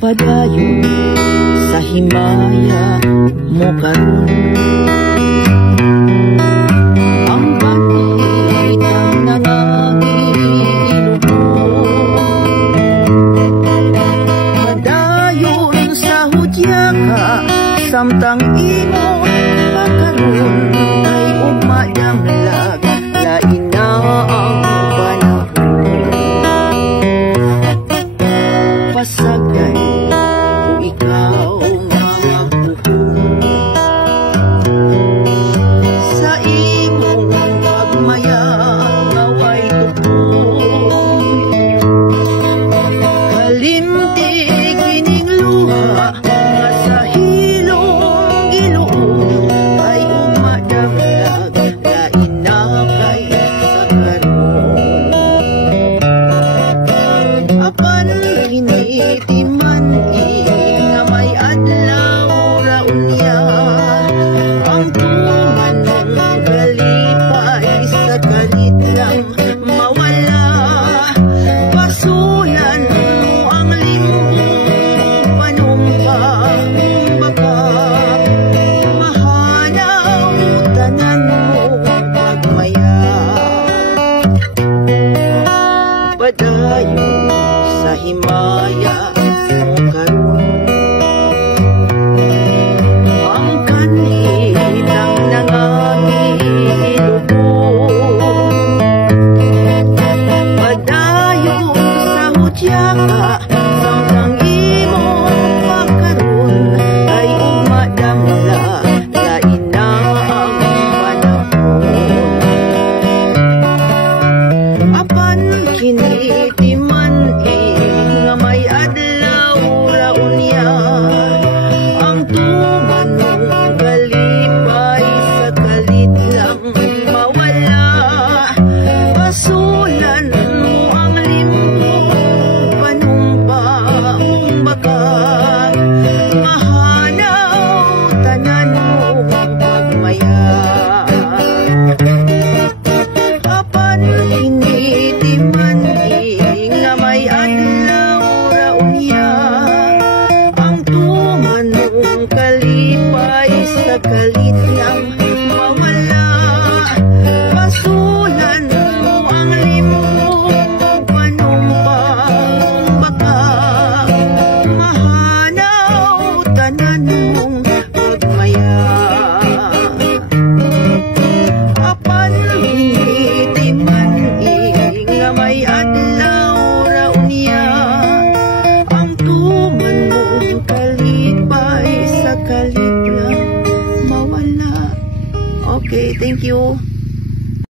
Padayon sa himaya mo karon, ang bakit ang nangangilubo. Padayon sa hudya ka, samtang imo pagkaroon ay umadamlag, lain na ang panahon. Pasagay ikaw mabuhong sa imong pagmaya, ngaway tubong. Kalimti kining luha nga sa hilong giluong, ay umadamlag, lain na kay sakaroon. Apan kinitiman nga may adlaw raunya, ang tuman ng kalipay sa kalit lang mawala. Pasulan mo ang limong panumpang baka, mahanaw tanan mo pagmaya. Padayon sa himaya mo karon, ang kanit ang nangangilubo. Padayon sa hudya ka, samtang imo pagkaroon ay umadamla, lain na ang panahon. Apan kinitiman nga may adlaw raunya, ang tuman ng kalipay sa kalit lang mawala. Pasulan mo ang limong panumpang baka, mahanaw tanan mo pagmaya. Apan kinitiman nga may adlaw raunya, ang tuman ng kalipay sa kalit lang mawala. Pasulan mo ang limong panumpang baka, mahanaw tanan mong pagmaya. Apan kinitiman nga may adlaw raunya, ang tuman mong kalipay sa kalit lang mawala. Okay, thank you.